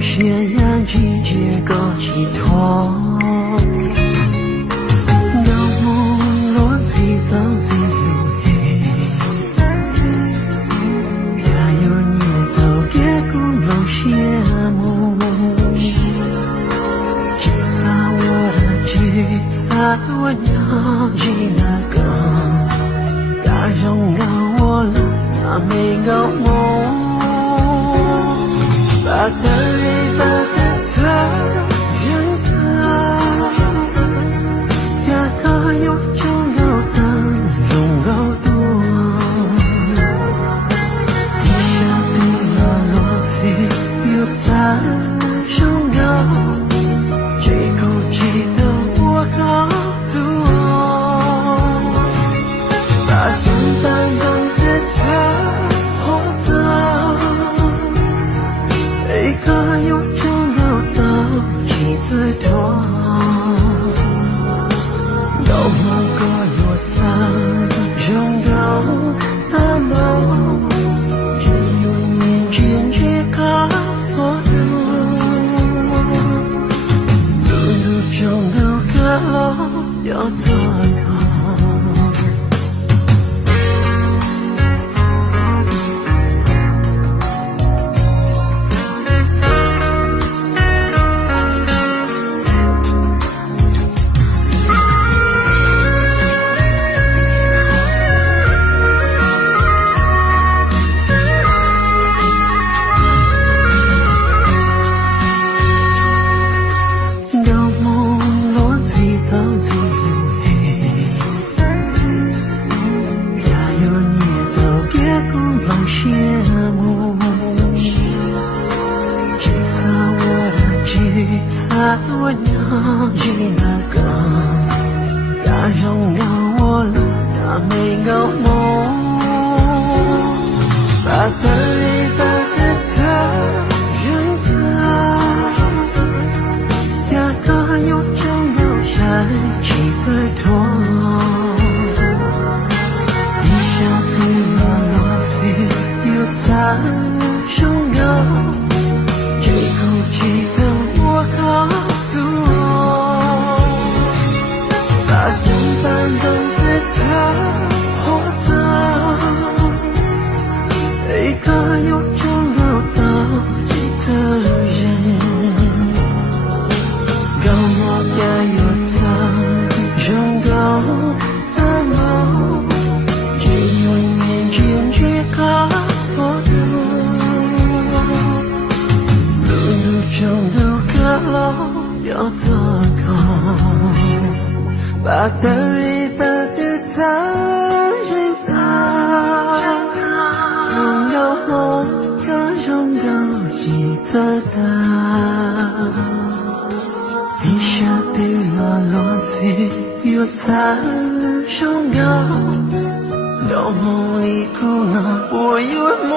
些样季节够寄托，有梦落自等自由黑，加油年头给古老羡慕，吉萨我的吉萨我娘吉那个，大容高我了那没高梦。把的一把的他人他，呀他有种高的种高度，一下对了落飞又在种高，这口气的我高度，把心淡淡的他。一个有种高的几字头，有某个有在种高的梦，只有年间只看所有，路中都看了要怎样？我娘吉那个，大容高我了那没高梦，把的一把的他人他，呀他有种高山几字头，一下对了落飞又在种高，这口气的我高。把心淡淡的他活到，一个有种高的的人，高我也有在种高的梦，只有年间只看所有，路中都看了要怎样？把的一把的他人他，能有梦的拥有记得的，一下对了落飞又在种高，有梦里苦恼我有梦。